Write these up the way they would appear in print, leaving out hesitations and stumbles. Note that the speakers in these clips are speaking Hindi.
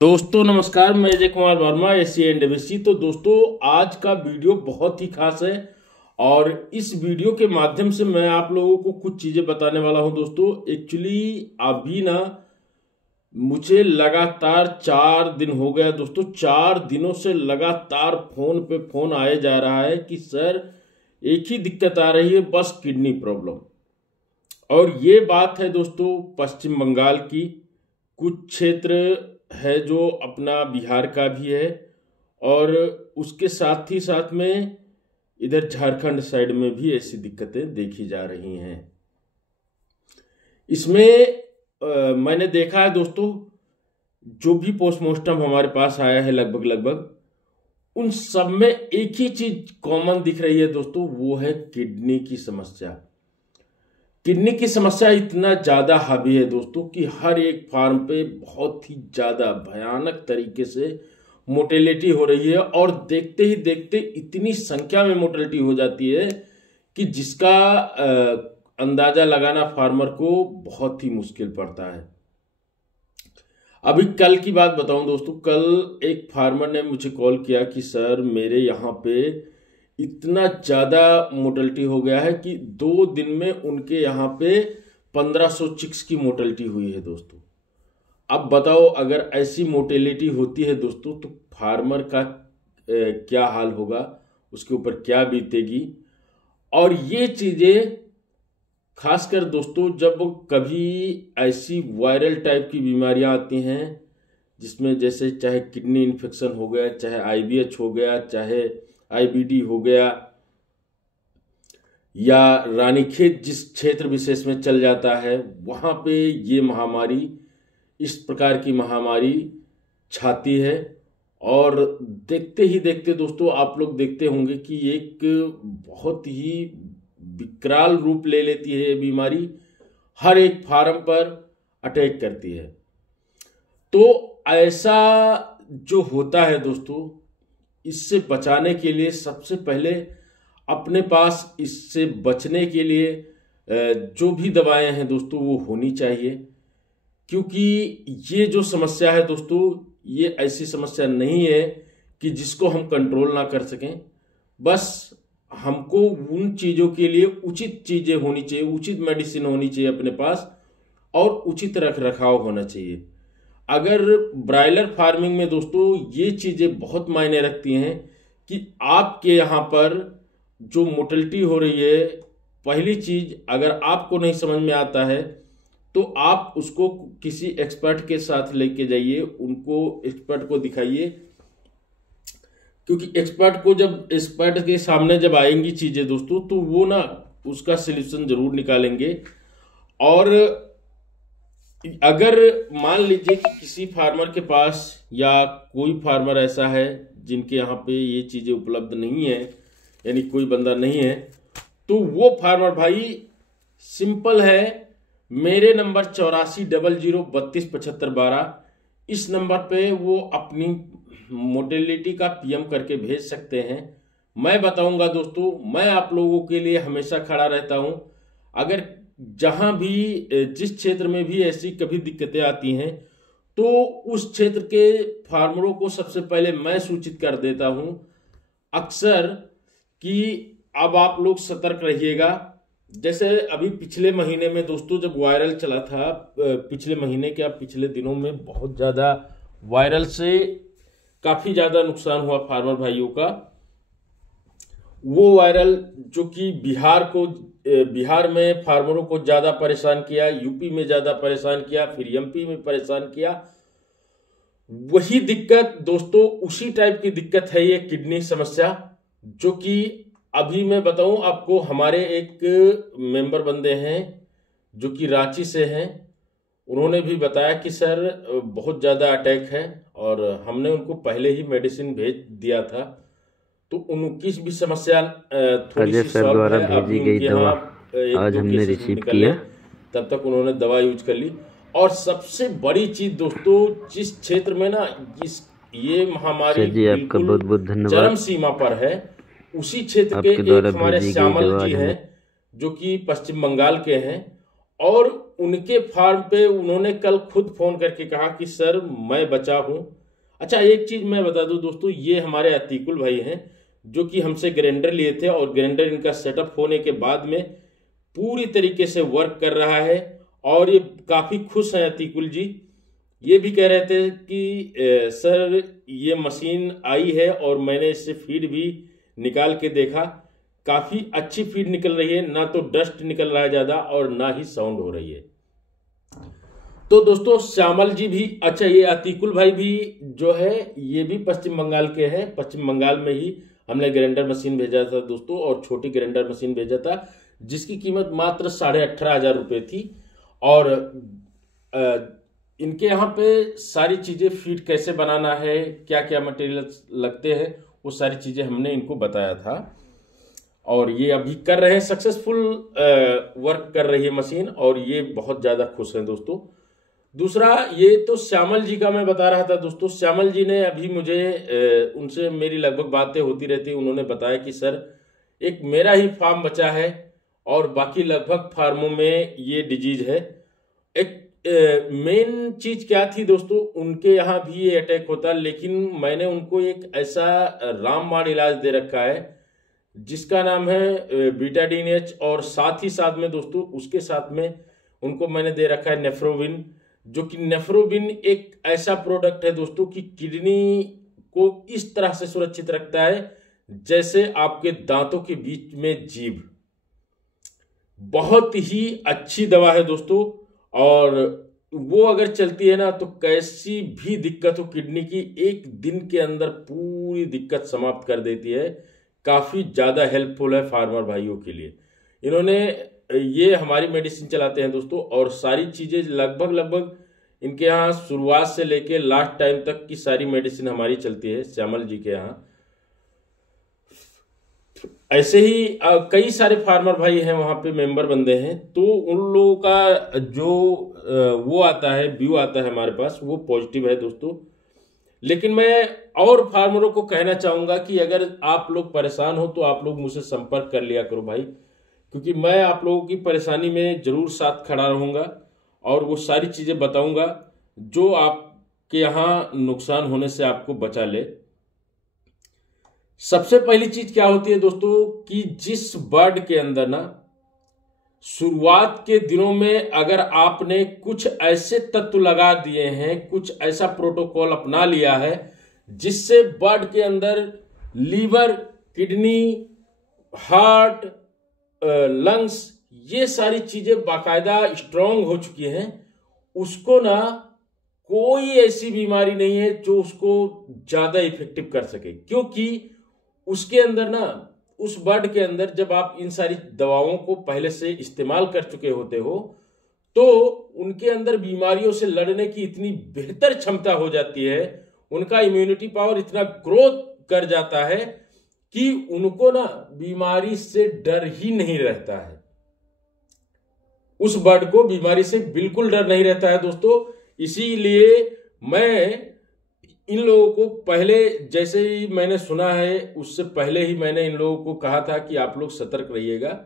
दोस्तों नमस्कार, मैं अजय कुमार वर्मा, एससी। तो दोस्तों आज का वीडियो बहुत ही खास है और इस वीडियो के माध्यम से मैं आप लोगों को कुछ चीज़ें बताने वाला हूं। दोस्तों एक्चुअली अभी ना मुझे लगातार 4 दिन हो गया। दोस्तों 4 दिनों से लगातार फोन पे फोन आए जा रहा है कि सर एक ही दिक्कत आ रही है, बस किडनी प्रॉब्लम। और ये बात है दोस्तों पश्चिम बंगाल की, कुछ क्षेत्र है जो अपना बिहार का भी है और उसके साथ ही साथ में इधर झारखंड साइड में भी ऐसी दिक्कतें देखी जा रही हैं। इसमें मैंने देखा है दोस्तों, जो भी पोस्टमार्टम हमारे पास आया है लगभग उन सब में एक ही चीज कॉमन दिख रही है दोस्तों, वो है किडनी की समस्या। किडनी की समस्या इतना ज्यादा हावी है दोस्तों कि हर एक फार्म पे बहुत ही ज्यादा भयानक तरीके से मोर्टेलिटी हो रही है और देखते ही देखते इतनी संख्या में मोर्टेलिटी हो जाती है कि जिसका अंदाजा लगाना फार्मर को बहुत ही मुश्किल पड़ता है। अभी कल की बात बताऊं दोस्तों, कल एक फार्मर ने मुझे कॉल किया कि सर मेरे यहाँ पे इतना ज़्यादा मोर्टेलिटी हो गया है कि 2 दिन में उनके यहाँ पे 1500 चिक्स की मोर्टेलिटी हुई है दोस्तों। अब बताओ, अगर ऐसी मोर्टेलिटी होती है दोस्तों तो फार्मर का क्या हाल होगा, उसके ऊपर क्या बीतेगी। और ये चीज़ें खासकर दोस्तों जब कभी ऐसी वायरल टाइप की बीमारियां आती हैं जिसमें जैसे चाहे किडनी इन्फेक्शन हो गया, चाहे आईबीएच हो गया, चाहे आईबीडी हो गया, या रानीखेत जिस क्षेत्र विशेष में चल जाता है वहां पे ये महामारी, इस प्रकार की महामारी छाती है। और देखते ही देखते दोस्तों आप लोग देखते होंगे कि एक बहुत ही विकराल रूप ले लेती है ये बीमारी, हर एक फार्म पर अटैक करती है। तो ऐसा जो होता है दोस्तों, इससे बचाने के लिए सबसे पहले अपने पास इससे बचने के लिए जो भी दवाएं हैं दोस्तों वो होनी चाहिए। क्योंकि ये जो समस्या है दोस्तों, ये ऐसी समस्या नहीं है कि जिसको हम कंट्रोल ना कर सकें। बस हमको उन चीज़ों के लिए उचित चीज़ें होनी चाहिए, उचित मेडिसिन होनी चाहिए अपने पास और उचित रख रखाव होना चाहिए। अगर ब्रायलर फार्मिंग में दोस्तों ये चीज़ें बहुत मायने रखती हैं कि आपके यहाँ पर जो मोर्टेलिटी हो रही है, पहली चीज़ अगर आपको नहीं समझ में आता है तो आप उसको किसी एक्सपर्ट के साथ लेके जाइए, उनको एक्सपर्ट को दिखाइए। क्योंकि एक्सपर्ट के सामने जब आएंगी चीज़ें दोस्तों तो वो ना उसका सलूशन जरूर निकालेंगे। और अगर मान लीजिए कि किसी फार्मर के पास या कोई फार्मर ऐसा है जिनके यहाँ पे ये चीज़ें उपलब्ध नहीं है, यानी कोई बंदा नहीं है, तो वो फार्मर भाई सिंपल है, मेरे नंबर 8400327512 इस नंबर पे वो अपनी मोर्टेलिटी का पीएम करके भेज सकते हैं। मैं बताऊंगा दोस्तों, मैं आप लोगों के लिए हमेशा खड़ा रहता हूं। अगर जहां भी जिस क्षेत्र में भी ऐसी कभी दिक्कतें आती हैं तो उस क्षेत्र के फार्मरों को सबसे पहले मैं सूचित कर देता हूं अक्सर कि अब आप लोग सतर्क रहिएगा। जैसे अभी पिछले महीने में दोस्तों जब वायरल चला था, पिछले महीने क्या पिछले दिनों में बहुत ज़्यादा वायरल से काफ़ी ज़्यादा नुकसान हुआ फार्मर भाइयों का। वो वायरल जो कि बिहार में फार्मरों को ज़्यादा परेशान किया, यूपी में ज़्यादा परेशान किया, फिर एमपी में परेशान किया। वही दिक्कत दोस्तों, उसी टाइप की दिक्कत है ये किडनी समस्या, जो कि अभी मैं बताऊं आपको, हमारे एक मेंबर बंदे हैं जो कि रांची से हैं, उन्होंने भी बताया कि सर बहुत ज़्यादा अटैक है और हमने उनको पहले ही मेडिसिन भेज दिया था। तो उनकी भी समस्या थोड़ी सी सॉल्व है। अभी उनके यहाँ आज हमने रिसीव किया, तब तक उन्होंने दवा यूज कर ली। और सबसे बड़ी चीज दोस्तों, जिस क्षेत्र में ना ये महामारी आपका बहुत बहुत धन्यवाद, चरम सीमा पर है, उसी क्षेत्र के एक हमारे श्यामल जी हैं जो कि पश्चिम बंगाल के हैं। और उनके फार्म पे उन्होंने कल खुद फोन करके कहा कि सर मैं बचा हूं। अच्छा, एक चीज मैं बता दूं दोस्तों, ये हमारे अतीकुल भाई हैं जो कि हमसे ग्राइंडर लिए थे, और ग्राइंडर इनका सेटअप होने के बाद में पूरी तरीके से वर्क कर रहा है और ये काफी खुश हैं अतीकुल जी। ये भी कह रहे थे कि सर ये मशीन आई है और मैंने इससे फीड भी निकाल के देखा, काफी अच्छी फीड निकल रही है, ना तो डस्ट निकल रहा है ज्यादा और ना ही साउंड हो रही है। तो दोस्तों श्यामल जी भी, अच्छा ये अतीकुल भाई भी जो है ये भी पश्चिम बंगाल के हैं। पश्चिम बंगाल में ही हमने ग्राइंडर मशीन भेजा था दोस्तों, और छोटी ग्राइंडर मशीन भेजा था जिसकी कीमत मात्र 18,500 रुपये थी। और इनके यहाँ पे सारी चीजें फीड कैसे बनाना है, क्या क्या मटेरियल लगते हैं, वो सारी चीजें हमने इनको बताया था, और ये अभी कर रहे हैं, सक्सेसफुल वर्क कर रही है मशीन, और ये बहुत ज्यादा खुश हैं दोस्तों। दूसरा, ये तो श्यामल जी का मैं बता रहा था दोस्तों। श्यामल जी ने अभी मुझे उनसे मेरी लगभग बातें होती रहती, उन्होंने बताया कि सर एक मेरा ही फार्म बचा है और बाकी लगभग फार्मों में ये डिजीज है। एक मेन चीज क्या थी दोस्तों, उनके यहाँ भी ये अटैक होता, लेकिन मैंने उनको एक ऐसा रामबाण इलाज दे रखा है जिसका नाम है बीटाडीन एच, और साथ ही साथ में दोस्तों उसके साथ में उनको मैंने दे रखा है नेफ्रोबिन, जो कि नेफ्रोबिन एक ऐसा प्रोडक्ट है दोस्तों कि किडनी को इस तरह से सुरक्षित रखता है जैसे आपके दांतों के बीच में जीभ। बहुत ही अच्छी दवा है दोस्तों, और वो अगर चलती है ना तो कैसी भी दिक्कत हो किडनी की, एक दिन के अंदर पूरी दिक्कत समाप्त कर देती है। काफी ज्यादा हेल्पफुल है फार्मर भाइयों के लिए। इन्होंने ये हमारी मेडिसिन चलाते हैं दोस्तों, और सारी चीजें लगभग इनके यहाँ शुरुआत से लेके लास्ट टाइम तक की सारी मेडिसिन हमारी चलती है श्यामल जी के यहाँ। ऐसे ही कई सारे फार्मर भाई हैं वहां पे, मेंबर बंदे हैं, तो उन लोगों का जो वो आता है, व्यू आता है हमारे पास, वो पॉजिटिव है दोस्तों। लेकिन मैं और फार्मरों को कहना चाहूंगा कि अगर आप लोग परेशान हो तो आप लोग मुझसे संपर्क कर लिया करो भाई, क्योंकि मैं आप लोगों की परेशानी में जरूर साथ खड़ा रहूंगा और वो सारी चीजें बताऊंगा जो आपके यहाँ नुकसान होने से आपको बचा ले। सबसे पहली चीज क्या होती है दोस्तों कि जिस बर्ड के अंदर ना शुरुआत के दिनों में अगर आपने कुछ ऐसे तत्व लगा दिए हैं, कुछ ऐसा प्रोटोकॉल अपना लिया है जिससे बर्ड के अंदर लीवर, किडनी, हार्ट, लंग्स, ये सारी चीजें बाकायदा स्ट्रांग हो चुकी हैं, उसको ना कोई ऐसी बीमारी नहीं है जो उसको ज्यादा इफेक्टिव कर सके। क्योंकि उसके अंदर ना, उस बर्ड के अंदर जब आप इन सारी दवाओं को पहले से इस्तेमाल कर चुके होते हो तो उनके अंदर बीमारियों से लड़ने की इतनी बेहतर क्षमता हो जाती है, उनका इम्यूनिटी पावर इतना ग्रोथ कर जाता है कि उनको ना बीमारी से डर ही नहीं रहता है। उस बर्ड को बीमारी से बिल्कुल डर नहीं रहता है दोस्तों। इसीलिए मैं इन लोगों को पहले, जैसे ही मैंने सुना है उससे पहले ही मैंने इन लोगों को कहा था कि आप लोग सतर्क रहिएगा।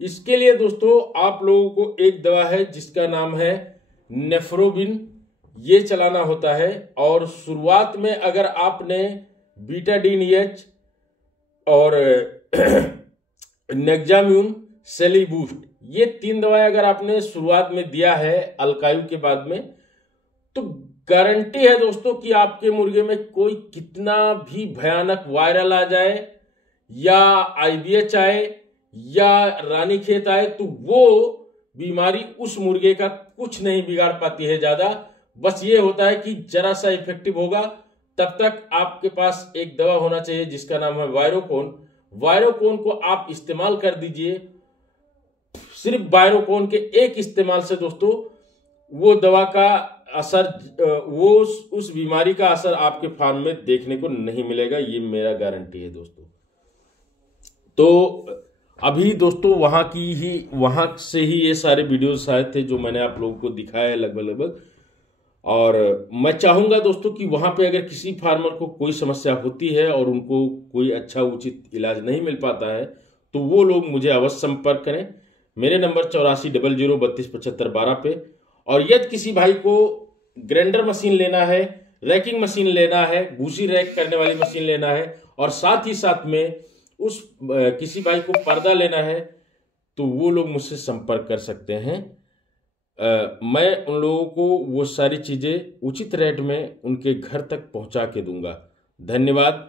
इसके लिए दोस्तों आप लोगों को एक दवा है जिसका नाम है नेफ्रोबिन, ये चलाना होता है। और शुरुआत में अगर आपने बीटाडीन एच और नेक्जाम्यून, सेलीबूस्ट, ये 3 दवाएं अगर आपने शुरुआत में दिया है अलकायु के बाद में, तो गारंटी है दोस्तों कि आपके मुर्गे में कोई कितना भी भयानक वायरल आ जाए या आईबीएच आए या रानीखेत आए, तो वो बीमारी उस मुर्गे का कुछ नहीं बिगाड़ पाती है ज्यादा। बस ये होता है कि जरा सा इफेक्टिव होगा। तब तक आपके पास एक दवा होना चाहिए जिसका नाम है वायरोकोन। वायरोकोन को आप इस्तेमाल कर दीजिए। सिर्फ वायरोकोन के एक इस्तेमाल से दोस्तों वो दवा का असर, वो उस बीमारी का असर आपके फार्म में देखने को नहीं मिलेगा, ये मेरा गारंटी है दोस्तों। तो अभी दोस्तों वहां से ही ये सारे वीडियोस आए थे जो मैंने आप लोगों को दिखाया है लगभग। और मैं चाहूंगा दोस्तों कि वहां पे अगर किसी फार्मर को कोई समस्या होती है और उनको कोई अच्छा उचित इलाज नहीं मिल पाता है तो वो लोग मुझे अवश्य संपर्क करें। मेरे नंबर 8400327512 पे। और यदि किसी भाई को ग्राइंडर मशीन लेना है, रैकिंग मशीन लेना है, भूसी रैक करने वाली मशीन लेना है, और साथ ही साथ में उस किसी भाई को पर्दा लेना है, तो वो लोग मुझसे संपर्क कर सकते हैं। मैं उन लोगों को वो सारी चीज़ें उचित रेट में उनके घर तक पहुंचा के दूंगा। धन्यवाद।